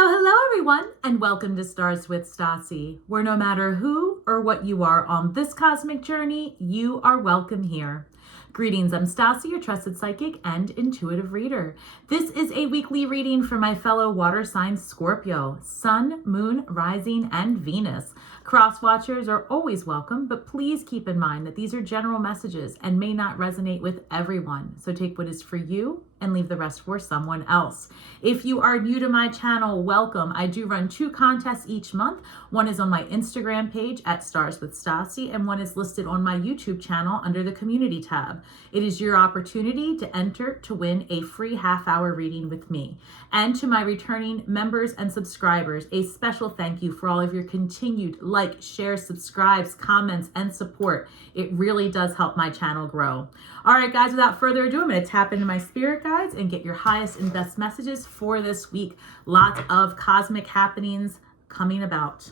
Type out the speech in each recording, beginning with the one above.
Hello everyone, and welcome to Stars with Stasi, where no matter who or what you are on this cosmic journey, you are welcome here. Greetings, I'm Stasi, your trusted psychic and intuitive reader. This is a weekly reading for my fellow water signs Scorpio, Sun, Moon, Rising, and Venus. Cross watchers are always welcome, but please keep in mind that these are general messages and may not resonate with everyone. So take what is for you and leave the rest for someone else. If you are new to my channel, welcome. I do run 2 contests each month. One is on my Instagram page at starswithstasi, and one is listed on my YouTube channel under the community tab. It is your opportunity to enter to win a free half-hour reading with me. And to my returning members and subscribers, a special thank you for all of your continued like, share, subscribes, comments, and support. It really does help my channel grow. All right, guys, without further ado, I'm going to tap into my spirit guides and get your highest and best messages for this week. Lots of cosmic happenings coming about.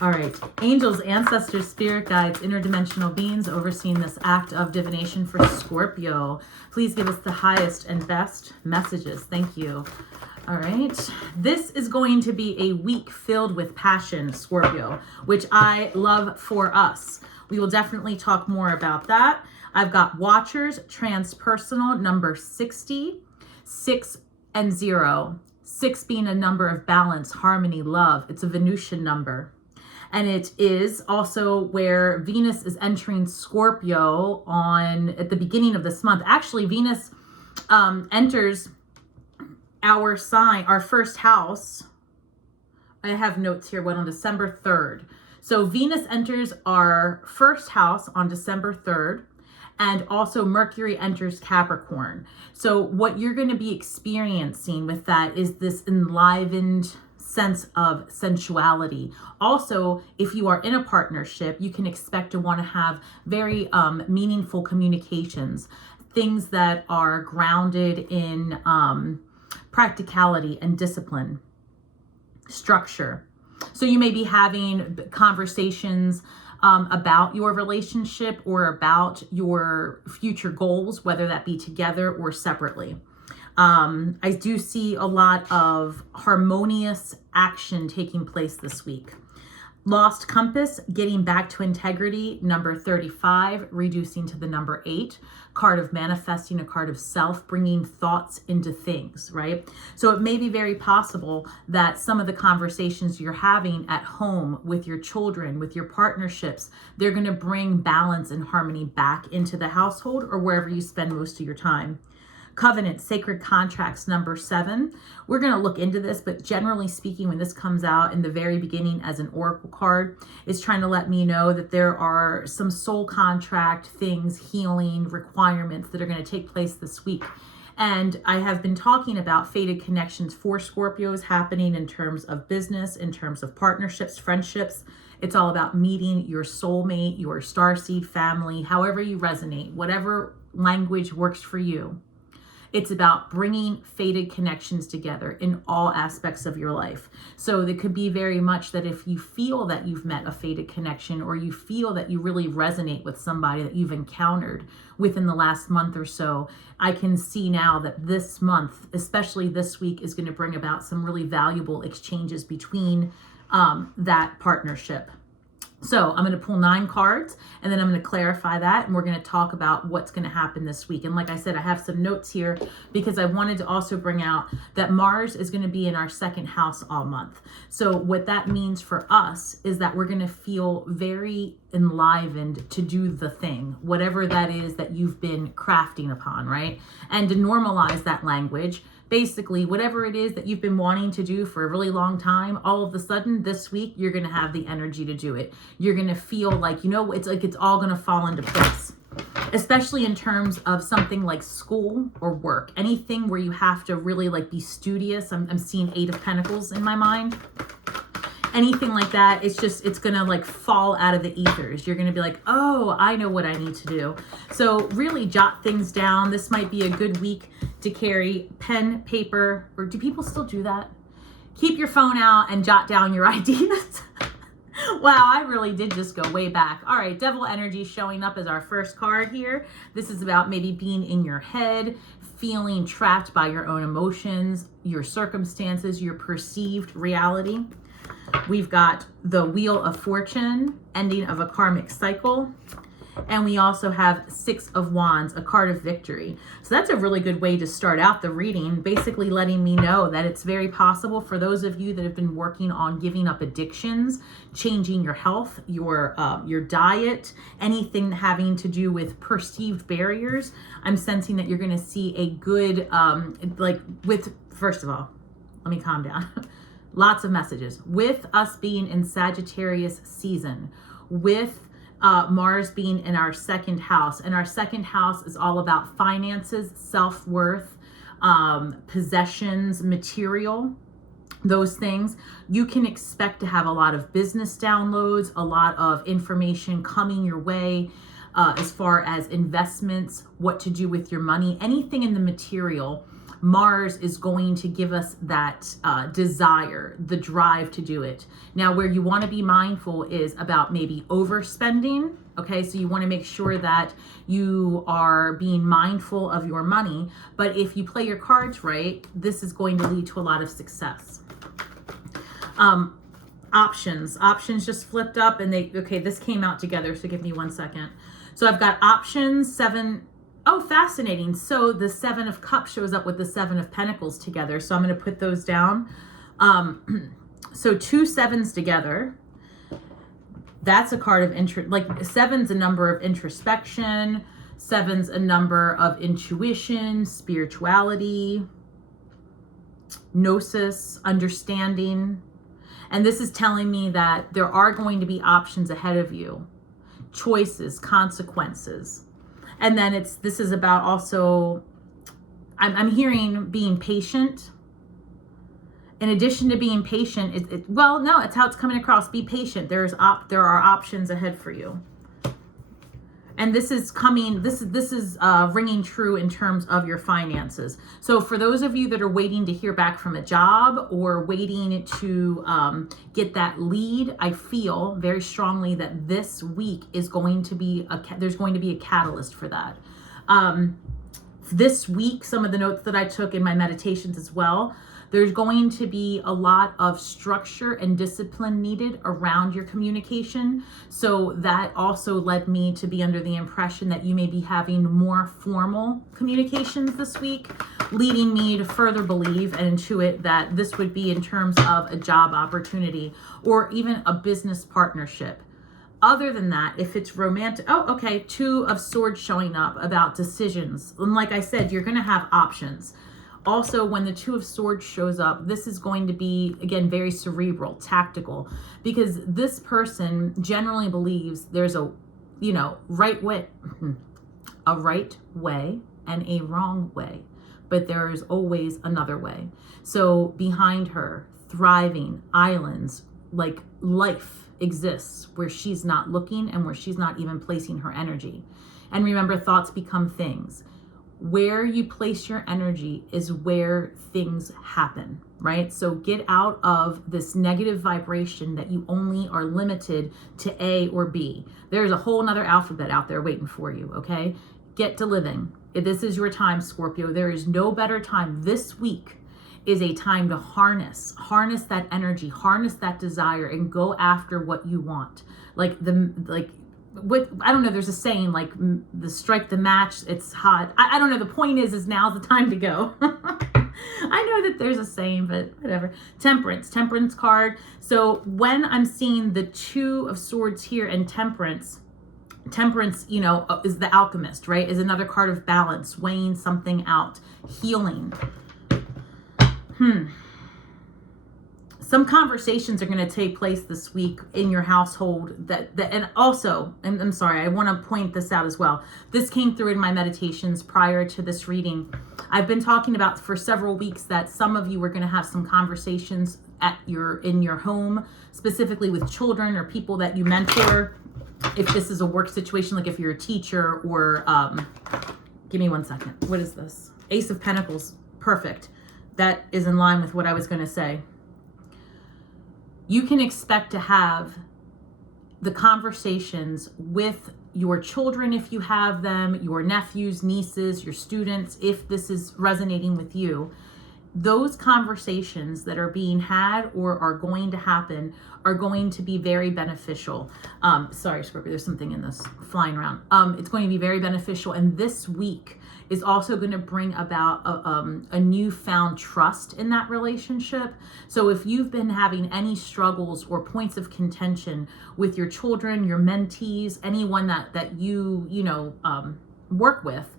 All right, angels, ancestors, spirit guides, interdimensional beings overseeing this act of divination for Scorpio. Please give us the highest and best messages. Thank you. All right, this is going to be a week filled with passion, Scorpio, which I love for us. We will definitely talk more about that. I've got Watchers, transpersonal, number 60, 6 and 0. 6 being a number of balance, harmony, love. It's a Venusian number. And it is also where Venus is entering Scorpio at the beginning of this month. Actually, Venus enters our sign, our first house. I have notes here, on December 3rd. So Venus enters our first house on December 3rd. And also Mercury enters Capricorn. So what you're going to be experiencing with that is this enlivened sense of sensuality. Also, if you are in a partnership, you can expect to want to have very meaningful communications, things that are grounded in practicality and discipline, structure. So you may be having conversations about your relationship or about your future goals, whether that be together or separately. I do see a lot of harmonious action taking place this week. Lost compass, getting back to integrity, number 35, reducing to the number 8. Card of manifesting, a card of self, bringing thoughts into things, right? So it may be very possible that some of the conversations you're having at home with your children, with your partnerships, they're going to bring balance and harmony back into the household or wherever you spend most of your time. Covenant, sacred contracts, number 7. We're going to look into this, but generally speaking, when this comes out in the very beginning as an oracle card, it's trying to let me know that there are some soul contract things, healing requirements that are going to take place this week. And I have been talking about fated connections for Scorpios happening in terms of business, in terms of partnerships, friendships. It's all about meeting your soulmate, your starseed family, however you resonate, whatever language works for you. It's about bringing fated connections together in all aspects of your life. So it could be very much that if you feel that you've met a fated connection, or you feel that you really resonate with somebody that you've encountered within the last month or so, I can see now that this month, especially this week, is going to bring about some really valuable exchanges between that partnership. So I'm going to pull 9 cards, and then I'm going to clarify that, and we're going to talk about what's going to happen this week. And like I said, I have some notes here because I wanted to also bring out that Mars is going to be in our 2nd house all month. So what that means for us is that we're going to feel very enlivened to do the thing, whatever that is that you've been crafting upon, right? And to normalize that language, basically, whatever it is that you've been wanting to do for a really long time, all of a sudden this week, you're going to have the energy to do it. You're going to feel like, it's like it's all going to fall into place, especially in terms of something like school or work, anything where you have to really be studious. I'm seeing 8 of Pentacles in my mind. Anything like that, it's going to fall out of the ethers. You're going to be like, oh, I know what I need to do. So really jot things down. This might be a good week to carry pen, paper, or do people still do that? Keep your phone out and jot down your ideas. Wow, I really did just go way back. All right, Devil Energy showing up as our first card here. This is about maybe being in your head, feeling trapped by your own emotions, your circumstances, your perceived reality. We've got the Wheel of Fortune, ending of a karmic cycle. And we also have Six of Wands, a card of victory. So that's a really good way to start out the reading, basically letting me know that it's very possible for those of you that have been working on giving up addictions, changing your health, your diet, anything having to do with perceived barriers. I'm sensing that you're going to see a good, first of all, let me calm down. Lots of messages. With us being in Sagittarius season, with Mars being in our second house, and our second house is all about finances, self-worth, possessions, material, those things. You can expect to have a lot of business downloads, a lot of information coming your way as far as investments, what to do with your money, anything in the material. Mars is going to give us that desire, the drive to do it. Now, where you want to be mindful is about maybe overspending. Okay, so you want to make sure that you are being mindful of your money. But if you play your cards right, this is going to lead to a lot of success. Options just flipped up, and this came out together. So give me 1 second. So I've got options, 7. Oh, fascinating. So the 7 of Cups shows up with the 7 of Pentacles together. So I'm going to put those down. So 2 7s together. That's a card of interest. Like 7's a number of introspection. 7's a number of intuition, spirituality, gnosis, understanding. And this is telling me that there are going to be options ahead of you. Choices, consequences. And then this is about also, I'm hearing being patient. In addition to being patient, it's how it's coming across. Be patient. There are options ahead for you. And this is coming, this is ringing true in terms of your finances. So for those of you that are waiting to hear back from a job or waiting to get that lead, I feel very strongly that this week is going to be, there's going to be a catalyst for that. This week, some of the notes that I took in my meditations as well, there's going to be a lot of structure and discipline needed around your communication. So that also led me to be under the impression that you may be having more formal communications this week, leading me to further believe and intuit that this would be in terms of a job opportunity or even a business partnership. Other than that, if it's romantic, 2 of Swords showing up about decisions. And like I said, you're going to have options. Also, when the 2 of Swords shows up, this is going to be, again, very cerebral, tactical, because this person generally believes there's a right way and a wrong way, but there is always another way. So behind her, thriving islands, like life exists where she's not looking and where she's not even placing her energy. And remember, thoughts become things. Where you place your energy is where things happen, right? So get out of this negative vibration that you only are limited to A or B. There's a whole nother alphabet out there waiting for you, okay? Get to living. This is your time, Scorpio. There is no better time. This week is a time to harness that energy, harness that desire, and go after what you want. I don't know, there's a saying like the strike the match, it's hot. I don't know. The point is now's the time to go. I know that there's a saying, but whatever. Temperance card. So when I'm seeing the 2 of Swords here and Temperance, is the alchemist, right? Is another card of balance, weighing something out, healing. Some conversations are going to take place this week in your household and I'm sorry, I want to point this out as well. This came through in my meditations prior to this reading. I've been talking about for several weeks that some of you are going to have some conversations in your home, specifically with children or people that you mentor. If this is a work situation, like if you're a teacher or, give me 1 second. What is this? Ace of Pentacles. Perfect. That is in line with what I was going to say. You can expect to have the conversations with your children, if you have them, your nephews, nieces, your students, if this is resonating with you, those conversations that are being had or are going to happen are going to be very beneficial. Sorry, Scorpio, there's something in this flying around. It's going to be very beneficial. And this week is also going to bring about a newfound trust in that relationship. So if you've been having any struggles or points of contention with your children, your mentees, anyone that you work with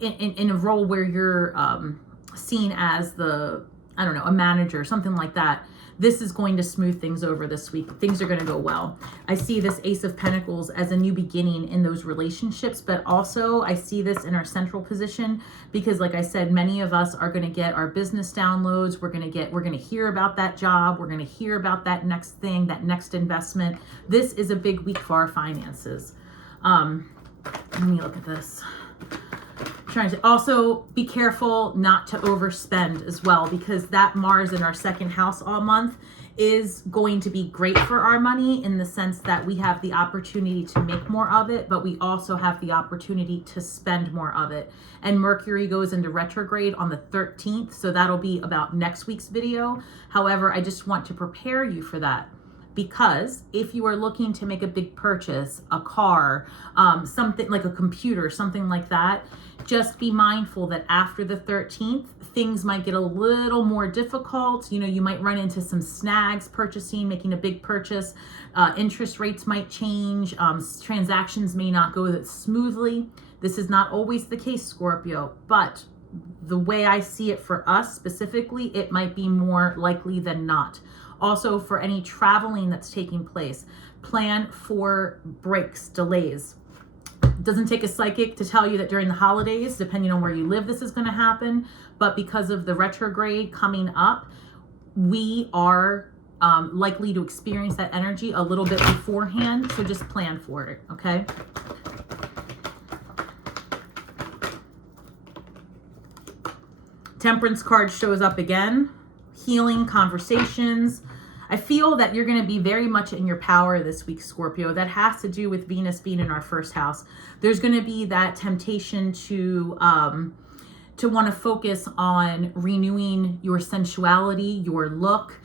in a role where you're seen as a manager, something like that, this is going to smooth things over this week. Things are going to go well. I see this Ace of Pentacles as a new beginning in those relationships, but also I see this in our central position because, like I said, many of us are going to get our business downloads. We're going to hear about that job. We're going to hear about that next thing, that next investment. This is a big week for our finances. Let me look at this. Trying to also be careful not to overspend as well, because that Mars in our second house all month is going to be great for our money in the sense that we have the opportunity to make more of it, but we also have the opportunity to spend more of it. And Mercury goes into retrograde on the 13th, so that'll be about next week's video. However, I just want to prepare you for that, because if you are looking to make a big purchase, a car, something like a computer, something like that, just be mindful that after the 13th, things might get a little more difficult. You might run into some snags purchasing, making a big purchase. Interest rates might change. Transactions may not go smoothly. This is not always the case, Scorpio, but the way I see it for us specifically, it might be more likely than not. Also, for any traveling that's taking place, plan for breaks, delays. It doesn't take a psychic to tell you that during the holidays, depending on where you live, this is going to happen. But because of the retrograde coming up, we are likely to experience that energy a little bit beforehand. So just plan for it, okay? Temperance card shows up again. Healing conversations. I feel that you're going to be very much in your power this week, Scorpio. That has to do with Venus being in our first house. There's going to be that temptation to want to focus on renewing your sensuality, your look.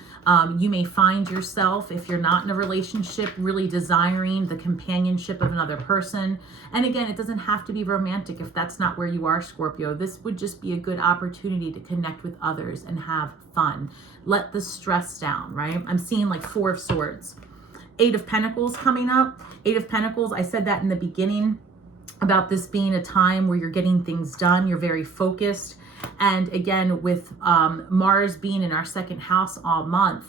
You may find yourself, if you're not in a relationship, really desiring the companionship of another person. And again, it doesn't have to be romantic if that's not where you are, Scorpio. This would just be a good opportunity to connect with others and have fun. Let the stress down, right? I'm seeing like Four of Swords. Eight of Pentacles coming up. Eight of Pentacles, I said that in the beginning about this being a time where you're getting things done. You're very focused. And again, with Mars being in our second house all month,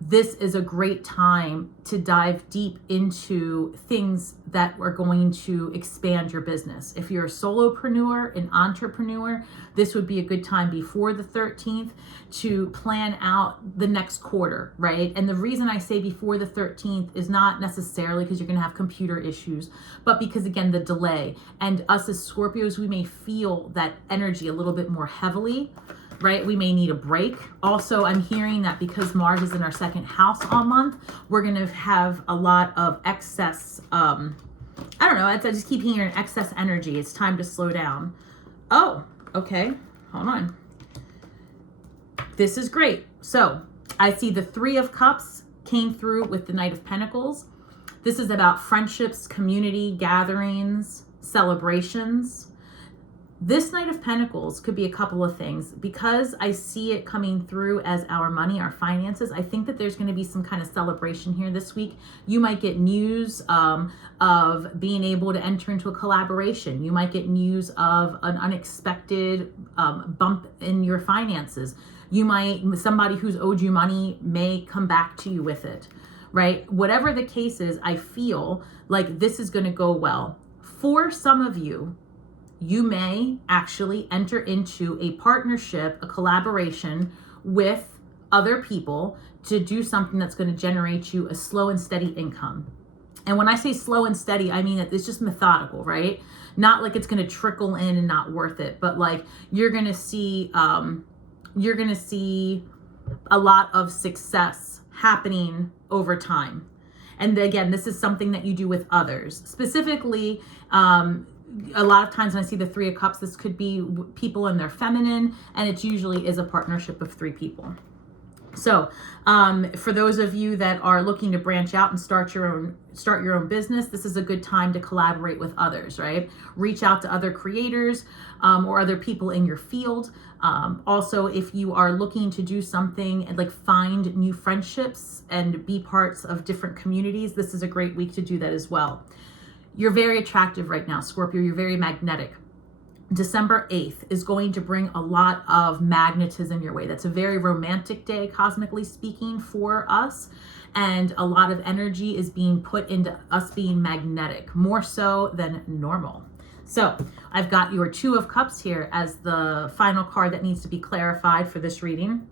this is a great time to dive deep into things that are going to expand your business. If you're a solopreneur, an entrepreneur, this would be a good time before the 13th to plan out the next quarter, right? And the reason I say before the 13th is not necessarily because you're going to have computer issues, but because, again, the delay. And us as Scorpios, we may feel that energy a little bit more heavily, right? We may need a break. Also, I'm hearing that because Mars is in our second house all month, we're going to have a lot of excess, I don't know, I just keep hearing excess energy. It's time to slow down. Oh, okay. Hold on. This is great. So I see the Three of Cups came through with the Knight of Pentacles. This is about friendships, community, gatherings, celebrations. This Knight of Pentacles could be a couple of things. Because I see it coming through as our money, our finances, I think that there's going to be some kind of celebration here this week. You might get news of being able to enter into a collaboration. You might get news of an unexpected bump in your finances. Somebody who's owed you money may come back to you with it, right? Whatever the case is, I feel like this is going to go well. For some of you, you may actually enter into a partnership, a collaboration with other people to do something that's going to generate you a slow and steady income. And when I say slow and steady, I mean that it's just methodical, right? Not like it's going to trickle in and not worth it, but like you're going to see a lot of success happening over time. And again, this is something that you do with others. Specifically, a lot of times when I see the 3 of Cups, this could be people in their feminine, and it usually is a partnership of 3 people. So for those of you that are looking to branch out and start your own business, this is a good time to collaborate with others, right? Reach out to other creators or other people in your field. Also, if you are looking to do something and like find new friendships and be parts of different communities, this is a great week to do that as well. You're very attractive right now, Scorpio. You're very magnetic. December 8th is going to bring a lot of magnetism your way. That's a very romantic day, cosmically speaking, for us. And a lot of energy is being put into us being magnetic, more so than normal. So I've got your 2 of Cups here as the final card that needs to be clarified for this reading.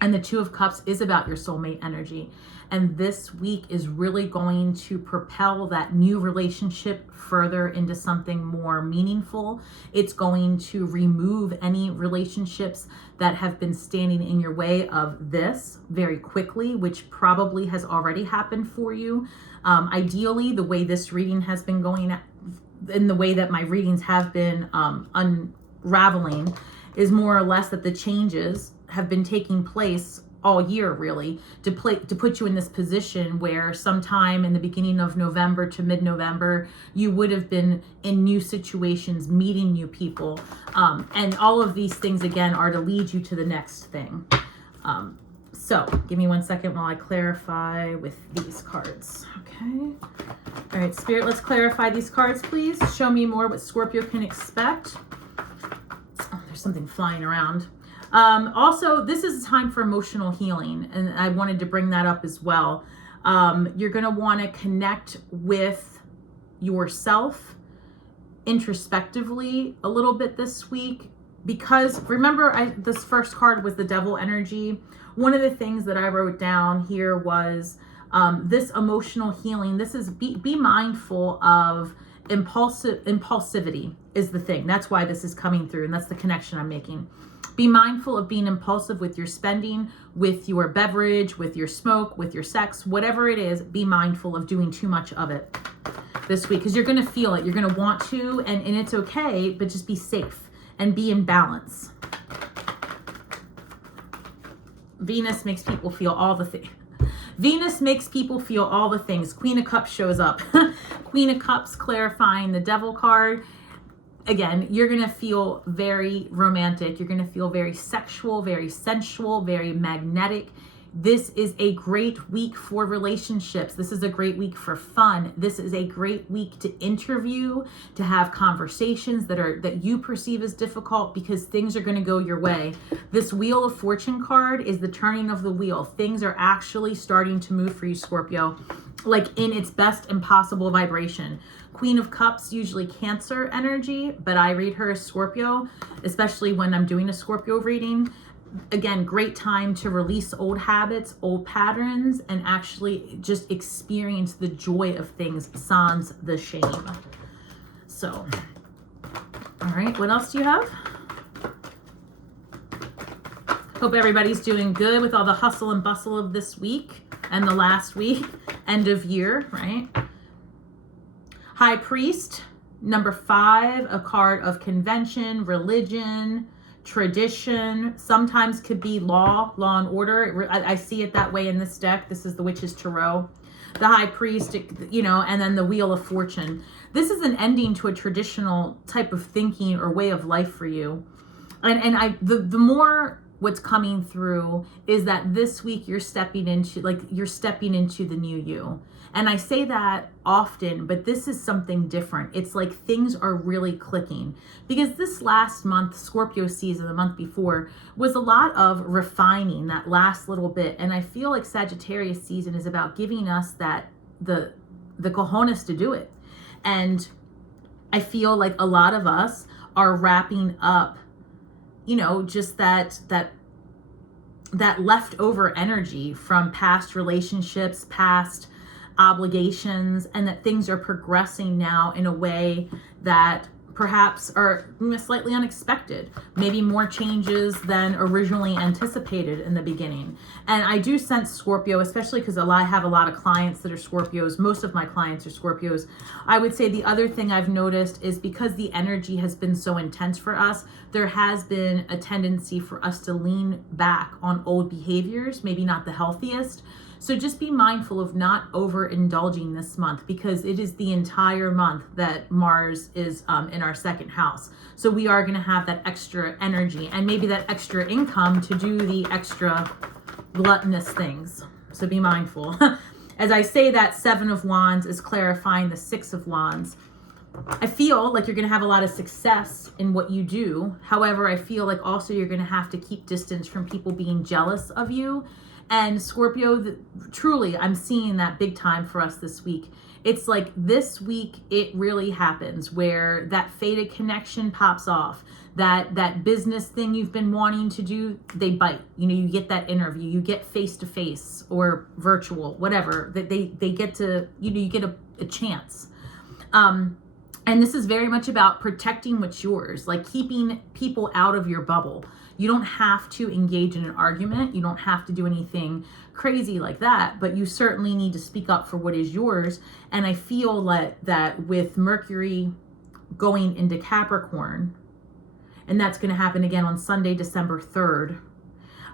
And the 2 of Cups is about your soulmate energy. And this week is really going to propel that new relationship further into something more meaningful. It's going to remove any relationships that have been standing in your way of this very quickly, which probably has already happened for you. Ideally, the way this reading has been going, in the way that my readings have been unraveling, is more or less that the changes have been taking place all year, really, to put you in this position where sometime in the beginning of November to mid-November, you would have been in new situations, meeting new people. And all of these things, again, are to lead you to the next thing. So give me 1 second while I clarify with these cards. Okay. All right, Spirit, let's clarify these cards, please. Show me more what Scorpio can expect. Oh, there's something flying around. Also, this is a time for emotional healing, and I wanted to bring that up as well. You're going to want to connect with yourself introspectively a little bit this week, because remember, this first card was the Devil energy. One of the things that I wrote down here was this emotional healing. This is be mindful of impulsivity is the thing. That's why this is coming through, and that's the connection I'm making. Be mindful of being impulsive with your spending, with your beverage, with your smoke, with your sex, whatever it is. Be mindful of doing too much of it this week, because you're going to feel it. You're going to want to, and it's okay, but just be safe and be in balance. Venus makes people feel all the things. Venus makes people feel all the things. Queen of Cups shows up. Queen of Cups clarifying the Devil card. Again, you're going to feel very romantic. You're going to feel very sexual, very sensual, very magnetic. This is a great week for relationships. This is a great week for fun. This is a great week to interview, to have conversations that you perceive as difficult, because things are going to go your way. This Wheel of Fortune card is the turning of the wheel. Things are actually starting to move for you, Scorpio, like in its best and possible vibration. Queen of Cups, usually Cancer energy, but I read her as Scorpio, especially when I'm doing a Scorpio reading. Again, great time to release old habits, old patterns, and actually just experience the joy of things sans the shame. So, all right, what else do you have? Hope everybody's doing good with all the hustle and bustle of this week and the last week, end of year, right? High Priest, number 5, a card of convention, religion, tradition, sometimes could be law and order. I see it that way in this deck. This is the Witch's Tarot. The High Priest, and then the Wheel of Fortune. This is an ending to a traditional type of thinking or way of life for you. And the more what's coming through is that this week you're stepping into the new you. And I say that often, but this is something different. It's like things are really clicking, because this last month, Scorpio season, the month before, was a lot of refining, that last little bit. And I feel like Sagittarius season is about giving us that, the cojones to do it. And I feel like a lot of us are wrapping up, just that leftover energy from past relationships, past obligations, and that things are progressing now in a way that perhaps are slightly unexpected, maybe more changes than originally anticipated in the beginning. And I do sense Scorpio, especially because I have a lot of clients that are Scorpios. Most of my clients are Scorpios. I would say the other thing I've noticed is because the energy has been so intense for us, there has been a tendency for us to lean back on old behaviors, maybe not the healthiest. So just be mindful of not overindulging this month, because it is the entire month that Mars is in our second house. So we are going to have that extra energy and maybe that extra income to do the extra gluttonous things. So be mindful. As I say that, Seven of Wands is clarifying the Six of Wands. I feel like you're going to have a lot of success in what you do. However, I feel like also you're going to have to keep distance from people being jealous of you. And Scorpio, truly, I'm seeing that big time for us this week. It's like this week, it really happens where that fated connection pops off. That business thing you've been wanting to do, they bite. You know, you get that interview, you get face-to-face or virtual, whatever. That they get to, you know, you get a chance. And this is very much about protecting what's yours, like keeping people out of your bubble. You don't have to engage in an argument. You don't have to do anything crazy like that, but you certainly need to speak up for what is yours. And I feel like that with Mercury going into Capricorn, and that's going to happen again on Sunday, December 3rd,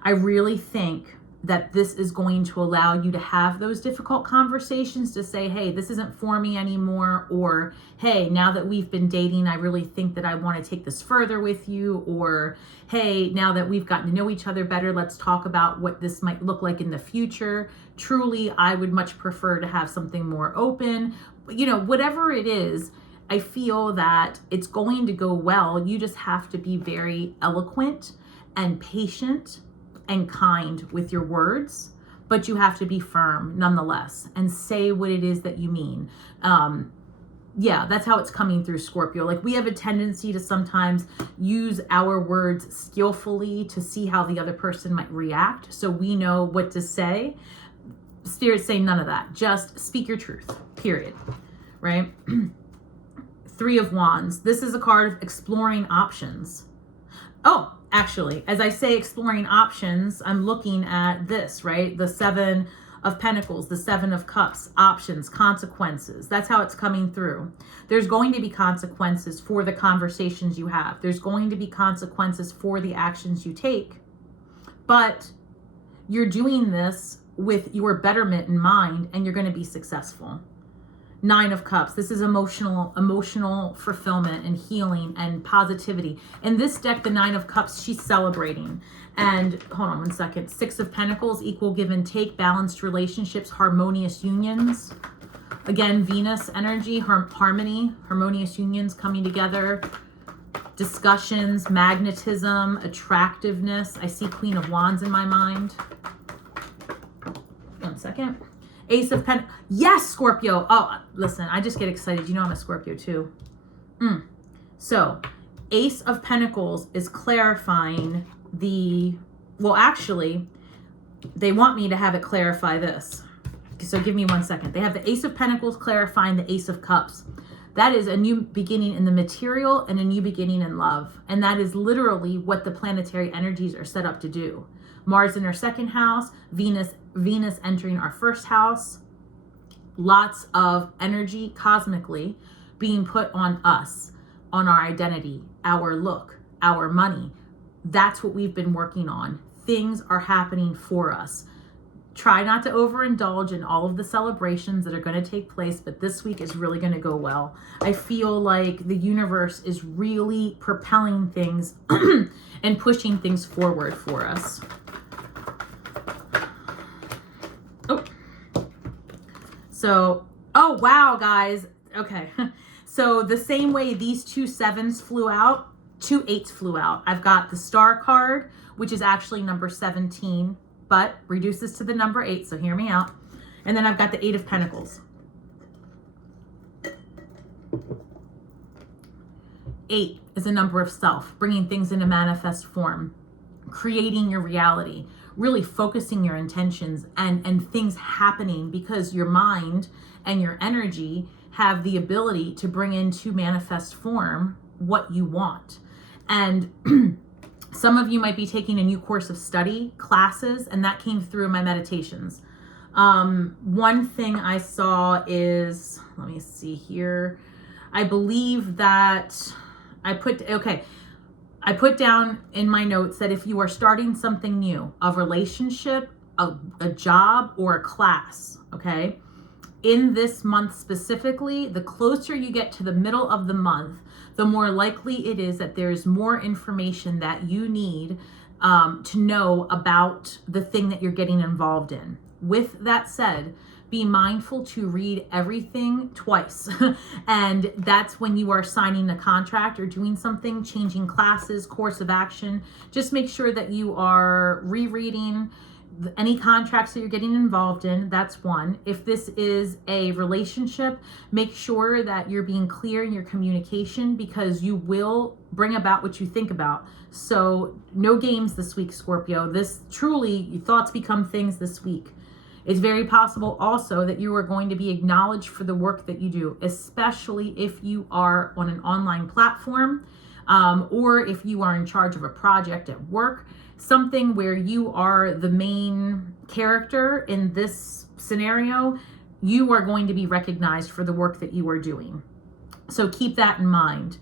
I really think that this is going to allow you to have those difficult conversations to say, hey, this isn't for me anymore, or hey, now that we've been dating, I really think that I want to take this further with you, or hey, now that we've gotten to know each other better, let's talk about what this might look like in the future. Truly, I would much prefer to have something more open. You know, whatever it is, I feel that it's going to go well. You just have to be very eloquent and patient and kind with your words, but you have to be firm nonetheless and say what it is that you mean. Yeah, that's how it's coming through, Scorpio. Like, we have a tendency to sometimes use our words skillfully to see how the other person might react, so we know what to say. Spirit's saying none of that. Just speak your truth, period. Right? Three of Wands. This is a card of exploring options. Oh, actually, as I say exploring options, I'm looking at this, right? The Seven of Pentacles, the Seven of Cups, options, consequences. That's how it's coming through. There's going to be consequences for the conversations you have. There's going to be consequences for the actions you take. But you're doing this with your betterment in mind, and you're going to be successful. Nine of Cups. This is emotional fulfillment and healing and positivity. In this deck, the Nine of Cups, she's celebrating. And hold on one second. Six of Pentacles, equal give and take, balanced relationships, harmonious unions. Again, Venus energy, harmony, harmonious unions coming together. Discussions, magnetism, attractiveness. I see Queen of Wands in my mind. One second. Ace of Pentacles. Yes, Scorpio. Oh, listen, I just get excited. You know I'm a Scorpio too. So, Ace of Pentacles is clarifying the... Well, actually, they want me to have it clarify this. So give me one second. They have the Ace of Pentacles clarifying the Ace of Cups. That is a new beginning in the material and a new beginning in love. And that is literally what the planetary energies are set up to do. Mars in our second house, Venus entering our first house. Lots of energy cosmically being put on us, on our identity, our look, our money. That's what we've been working on. Things are happening for us. Try not to overindulge in all of the celebrations that are going to take place, but this week is really going to go well. I feel like the universe is really propelling things and pushing things forward for us. So, oh, wow, guys. Okay. So the same way these two sevens flew out, two eights flew out. I've got the star card, which is actually number 17, but reduces to the number 8. So hear me out. And then I've got the 8 of Pentacles. 8 is a number of self, bringing things into manifest form, creating your reality, really focusing your intentions and things happening, because your mind and your energy have the ability to bring into manifest form what you want. And some of you might be taking a new course of study, classes, and that came through in my meditations. One thing I saw is, let me see here. I believe that I put down in my notes that if you are starting something new, a relationship, a job, or a class, okay, in this month specifically, the closer you get to the middle of the month, the more likely it is that there's more information that you need to know about the thing that you're getting involved in. With that said, be mindful to read everything twice. And that's when you are signing a contract or doing something, changing classes, course of action. Just make sure that you are rereading any contracts that you're getting involved in. That's one. If this is a relationship, make sure that you're being clear in your communication, because you will bring about what you think about. So no games this week, Scorpio. This truly, thoughts become things this week. It's very possible also that you are going to be acknowledged for the work that you do, especially if you are on an online platform, or if you are in charge of a project at work, something where you are the main character in this scenario. You are going to be recognized for the work that you are doing. So keep that in mind.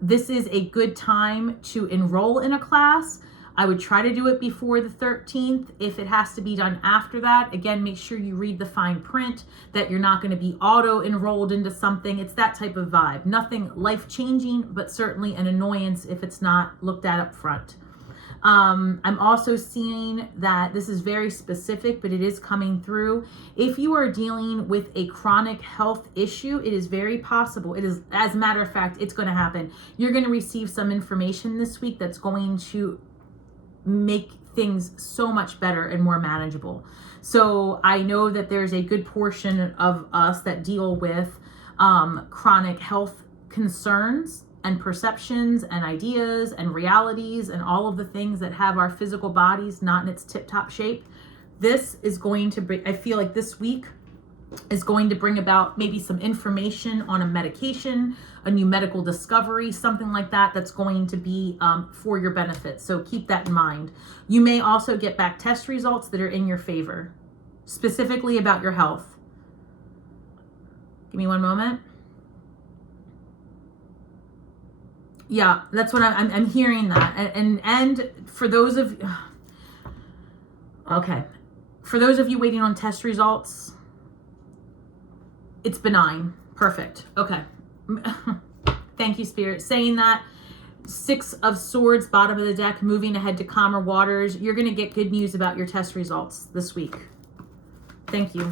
This is a good time to enroll in a class. I would try to do it before the 13th. If it has to be done after that, again, make sure you read the fine print, that you're not going to be auto-enrolled into something. It's that type of vibe. Nothing life-changing, but certainly an annoyance if it's not looked at up front. I'm also seeing that this is very specific, but it is coming through. If you are dealing with a chronic health issue, it is very possible. It is, as a matter of fact, it's going to happen. You're going to receive some information this week that's going to make things so much better and more manageable. So I know that there's a good portion of us that deal with chronic health concerns and perceptions and ideas and realities and all of the things that have our physical bodies not in its tip-top shape. This is going to bring, I feel like this week is going to bring about maybe some information on a medication, a new medical discovery, something like that, that's going to be for your benefit. So keep that in mind. You may also get back test results that are in your favor, specifically about your health. Give me one moment. Yeah, that's what I'm hearing that. And for those of, okay, for those of you waiting on test results, it's benign. Perfect. Okay. Thank you, Spirit. Saying that, 6 of Swords, bottom of the deck, moving ahead to calmer waters. You're going to get good news about your test results this week. Thank you.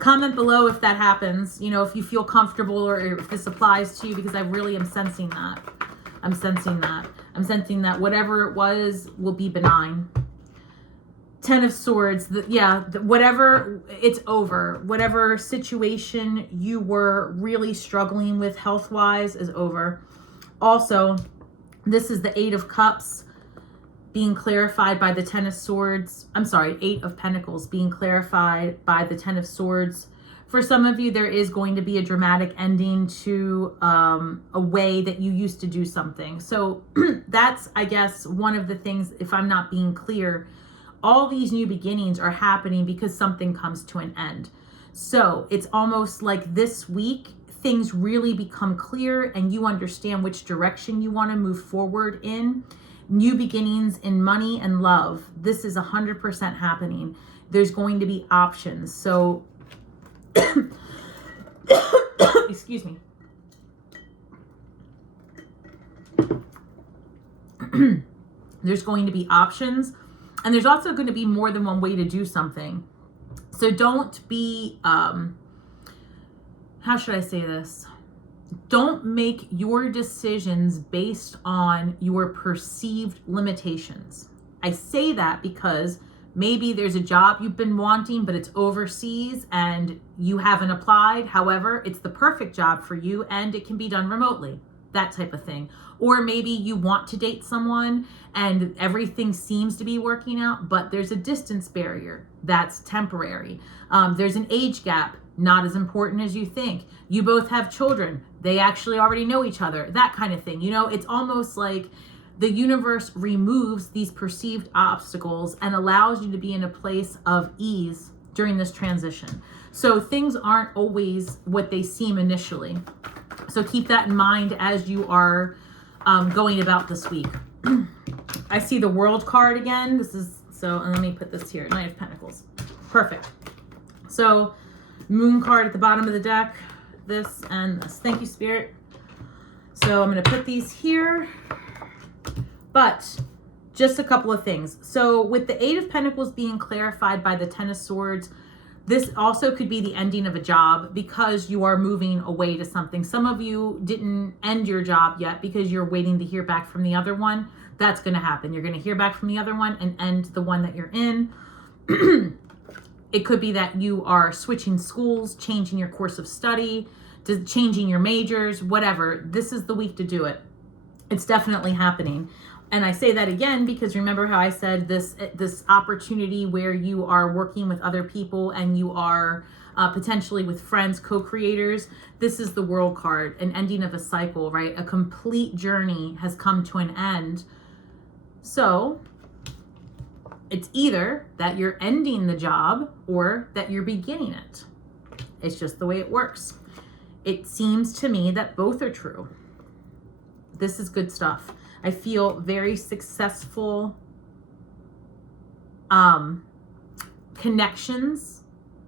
Comment below if that happens, you know, if you feel comfortable or if this applies to you, because I really am sensing that. I'm sensing that whatever it was will be benign. 10 of Swords, whatever, it's over. Whatever situation you were really struggling with health-wise is over. Also, this is the 8 of Cups being clarified by the 10 of Swords. I'm sorry, 8 of Pentacles being clarified by the 10 of Swords. For some of you, there is going to be a dramatic ending to a way that you used to do something. So that's, I guess, one of the things, if I'm not being clear, all these new beginnings are happening because something comes to an end. So it's almost like this week, things really become clear and you understand which direction you want to move forward in. New beginnings in money and love. This is 100% happening. There's going to be options. So, excuse me. There's going to be options. And there's also going to be more than one way to do something. So don't be, how should I say this? Don't make your decisions based on your perceived limitations. I say that because maybe there's a job you've been wanting, but it's overseas and you haven't applied. However, it's the perfect job for you and it can be done remotely. That type of thing. Or maybe you want to date someone and everything seems to be working out, but there's a distance barrier that's temporary. There's an age gap, not as important as you think. You both have children. they actually already know each other, that kind of thing. You know, it's almost like the universe removes these perceived obstacles and allows you to be in a place of ease during this transition. So things aren't always what they seem initially. So keep that in mind as you are going about this week. I see the World card again. This is, so and let me put this here, Knight of Pentacles. Perfect. So Moon card at the bottom of the deck, this and this. Thank you, Spirit. So I'm going to put these here. But just a couple of things. So with the Eight of Pentacles being clarified by the Ten of Swords, this also could be the ending of a job because you are moving away to something. Some of you didn't end your job yet because you're waiting to hear back from the other one. That's going to happen. You're going to hear back from the other one and end the one that you're in. It could be that you are switching schools, changing your course of study, changing your majors, whatever. This is the week to do it. It's definitely happening. And I say that again because remember how I said this opportunity where you are working with other people and you are potentially with friends, co-creators. This is the World card, an ending of a cycle, right? A complete journey has come to an end. So it's either that you're ending the job or that you're beginning it. It's just the way it works. It seems to me that both are true. This is good stuff. I feel very successful connections,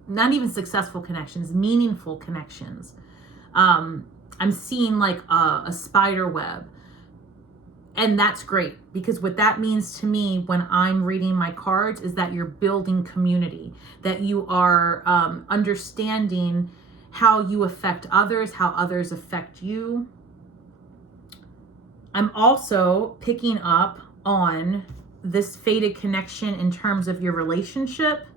not even successful connections, meaningful connections. I'm seeing like a spider web. And that's great because what that means to me when I'm reading my cards is that you're building community, that you are understanding how you affect others, how others affect you. I'm also picking up on this fated connection in terms of your relationship.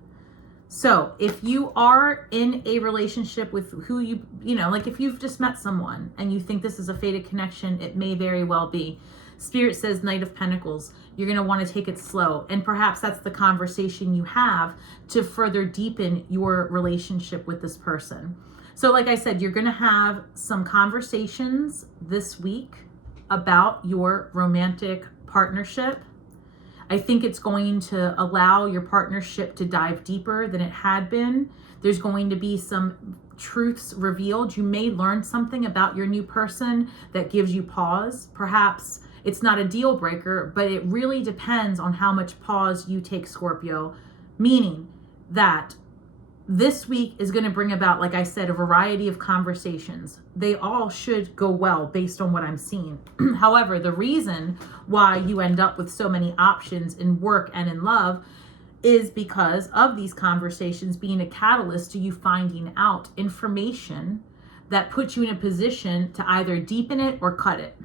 So if you are in a relationship with who you know, like if you've just met someone and you think this is a fated connection, it may very well be. Spirit says Knight of Pentacles. You're going to want to take it slow. And perhaps that's the conversation you have to further deepen your relationship with this person. So like I said, you're going to have some conversations this week about your romantic partnership. I think it's going to allow your partnership to dive deeper than it had been. There's going to be some truths revealed. You may learn something about your new person that gives you pause. Perhaps it's not a deal breaker, but it really depends on how much pause you take, Scorpio, meaning that this week is going to bring about, like I said, a variety of conversations. They all should go well based on what I'm seeing. However, the reason why you end up with so many options in work and in love is because of these conversations being a catalyst to you finding out information that puts you in a position to either deepen it or cut it.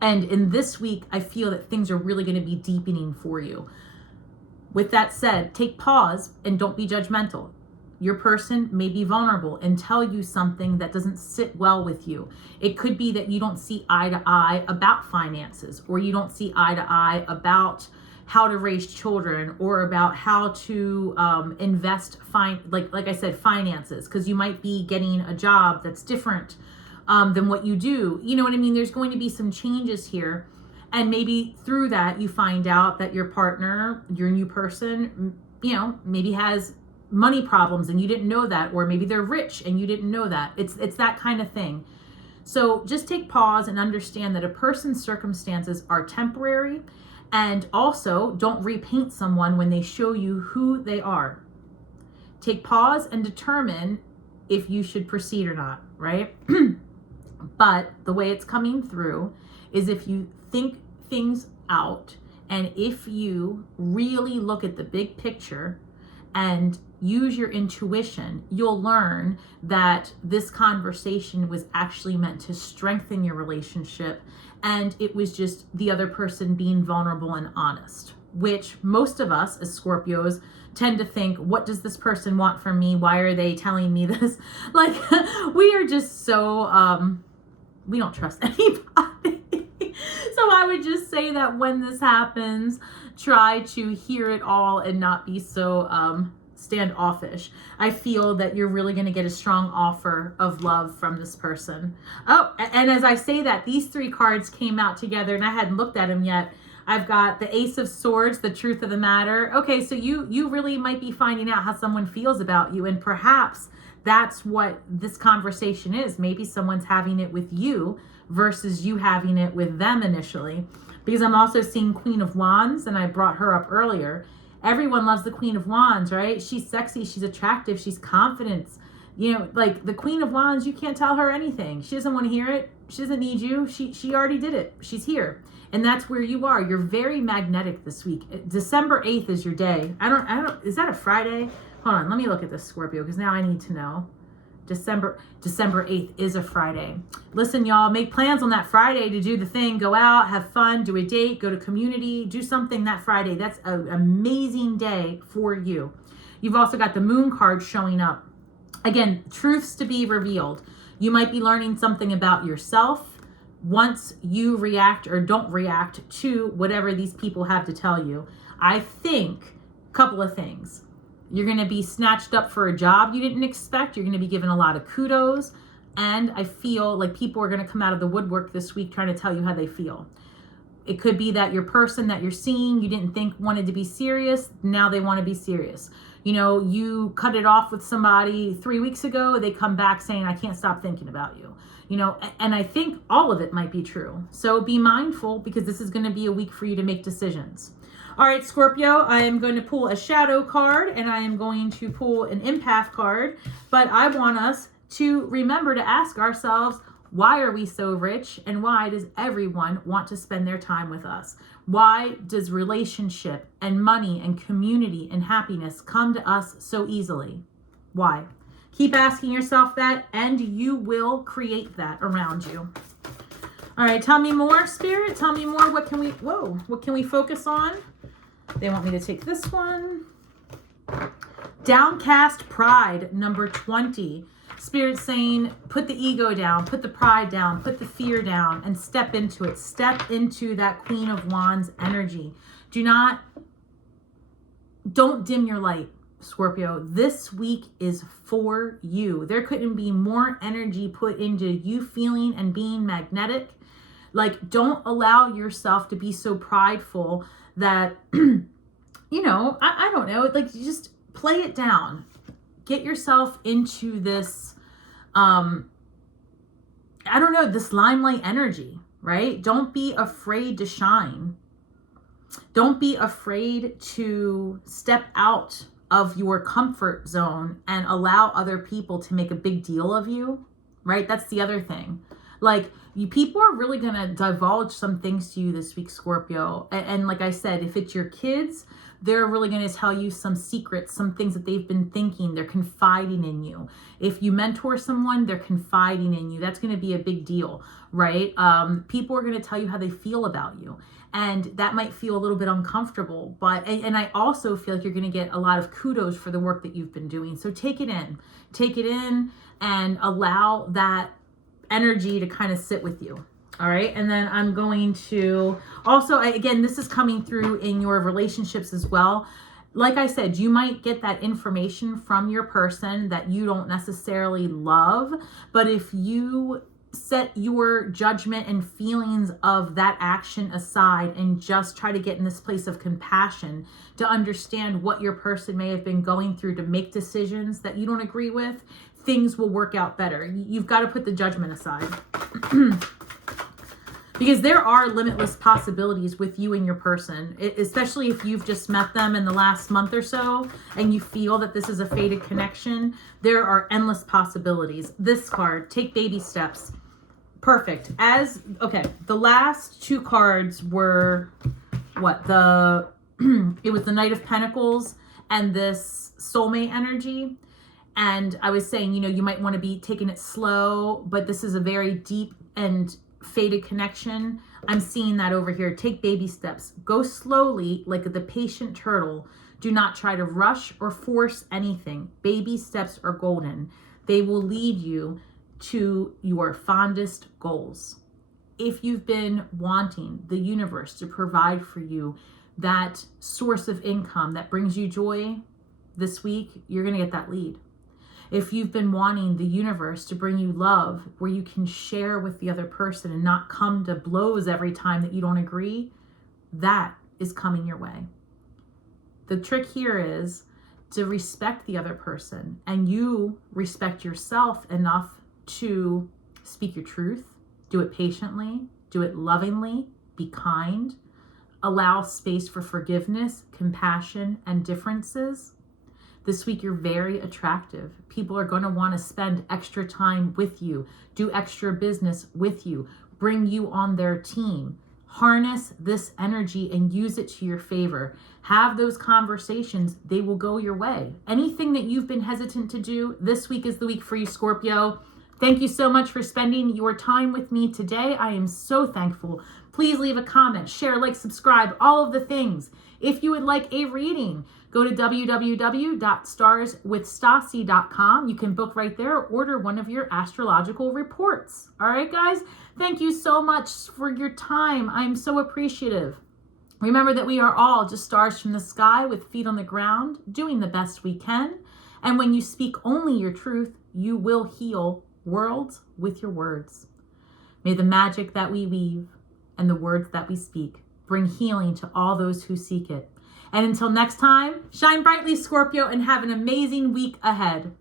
And in this week, I feel that things are really going to be deepening for you. With that said, take pause and don't be judgmental. Your person may be vulnerable and tell you something that doesn't sit well with you. It could be that you don't see eye to eye about finances, or you don't see eye to eye about how to raise children, or about how to invest, like I said, finances, because you might be getting a job that's different than what you do. You know what I mean? There's going to be some changes here. And maybe through that, you find out that your partner, your new person, you know, maybe has money problems and you didn't know that, or maybe they're rich and you didn't know that. It's that kind of thing. So just take pause and understand that a person's circumstances are temporary, and also don't repaint someone when they show you who they are. Take pause and determine if you should proceed or not, right? But the way it's coming through is if you think things out and if you really look at the big picture and use your intuition, you'll learn that this conversation was actually meant to strengthen your relationship, and it was just the other person being vulnerable and honest, which most of us as Scorpios tend to think, what does this person want from me? Why are they telling me this? Like, we are just so, we don't trust anybody. So I would just say that when this happens, try to hear it all and not be so standoffish. I feel that you're really going to get a strong offer of love from this person. Oh, and as I say that, these 3 cards came out together and I hadn't looked at them yet. I've got the Ace of Swords, the truth of the matter. Okay, so you really might be finding out how someone feels about you, and perhaps that's what this conversation is. Maybe someone's having it with you versus you having it with them initially. Because I'm also seeing Queen of Wands, and I brought her up earlier. Everyone loves the Queen of Wands, right? She's sexy, she's attractive, she's confident. You know, like the Queen of Wands, you can't tell her anything. She doesn't want to hear it. She doesn't need you. She already did it. She's here. And that's where you are. You're very magnetic this week. December 8th is your day. I don't, is that a Friday? Hold on, let me look at this, Scorpio, because now I need to know. December 8th is a Friday. Listen, y'all, make plans on that Friday to do the thing. Go out, have fun, do a date, go to community, do something that Friday. That's an amazing day for you. You've also got the Moon card showing up. Again, truths to be revealed. You might be learning something about yourself once you react or don't react to whatever these people have to tell you. I think a couple of things. You're going to be snatched up for a job you didn't expect. You're going to be given a lot of kudos. And I feel like people are going to come out of the woodwork this week trying to tell you how they feel. It could be that your person that you're seeing, you didn't think wanted to be serious. Now they want to be serious. You know, you cut it off with somebody 3 weeks ago. They come back saying, I can't stop thinking about you. You know, and I think all of it might be true. So be mindful, because this is going to be a week for you to make decisions. All right, Scorpio, I am going to pull a shadow card and I am going to pull an empath card. But I want us to remember to ask ourselves, why are we so rich? And why does everyone want to spend their time with us? Why does relationship and money and community and happiness come to us so easily? Why? Keep asking yourself that, and you will create that around you. All right, tell me more, Spirit. Tell me more. What can we focus on? They want me to take this one. Downcast pride, number 20. Spirit saying, put the ego down, put the pride down, put the fear down, and step into it. Step into that Queen of Wands energy. Don't dim your light, Scorpio. This week is for you. There couldn't be more energy put into you feeling and being magnetic. Like, don't allow yourself to be so prideful that, you know, I don't know, like, just play it down. Get yourself into this, this limelight energy, right? Don't be afraid to shine. Don't be afraid to step out of your comfort zone and allow other people to make a big deal of you, right? That's the other thing. Like, people are really going to divulge some things to you this week, Scorpio. And like I said, if it's your kids, they're really going to tell you some secrets, some things that they've been thinking. They're confiding in you. If you mentor someone, they're confiding in you. That's going to be a big deal, right? People are going to tell you how they feel about you. And that might feel a little bit uncomfortable. And I also feel like you're going to get a lot of kudos for the work that you've been doing. So take it in. Take it in and allow that energy to kind of sit with you. All right. And then I'm going to also, again, this is coming through in your relationships as well. Like I said, you might get that information from your person that you don't necessarily love. But if you set your judgment and feelings of that action aside and just try to get in this place of compassion to understand what your person may have been going through to make decisions that you don't agree with, things will work out better. You've got to put the judgment aside. Because there are limitless possibilities with you and your person, especially if you've just met them in the last month or so and you feel that this is a fated connection. There are endless possibilities. This card, take baby steps. Perfect. The last 2 cards were what? It was the Knight of Pentacles and this soulmate energy. And I was saying, you know, you might want to be taking it slow, but this is a very deep and fated connection. I'm seeing that over here. Take baby steps. Go slowly, like the patient turtle. Do not try to rush or force anything. Baby steps are golden. They will lead you to your fondest goals. If you've been wanting the universe to provide for you that source of income that brings you joy, this week, you're going to get that lead. If you've been wanting the universe to bring you love where you can share with the other person and not come to blows every time that you don't agree, that is coming your way. The trick here is to respect the other person, and you respect yourself enough to speak your truth, do it patiently, do it lovingly, be kind, allow space for forgiveness, compassion, and differences. This week, you're very attractive. People are going to want to spend extra time with you, do extra business with you, bring you on their team. Harness this energy and use it to your favor. Have those conversations. They will go your way. Anything that you've been hesitant to do, this week is the week for you, Scorpio. Thank you so much for spending your time with me today. I am so thankful. Please leave a comment, share, like, subscribe, all of the things. If you would like a reading, go to www.starswithstasi.com. You can book right there or order one of your astrological reports. All right, guys? Thank you so much for your time. I'm so appreciative. Remember that we are all just stars from the sky with feet on the ground, doing the best we can. And when you speak only your truth, you will heal worlds with your words. May the magic that we weave and the words that we speak bring healing to all those who seek it. And until next time, shine brightly, Scorpio, and have an amazing week ahead.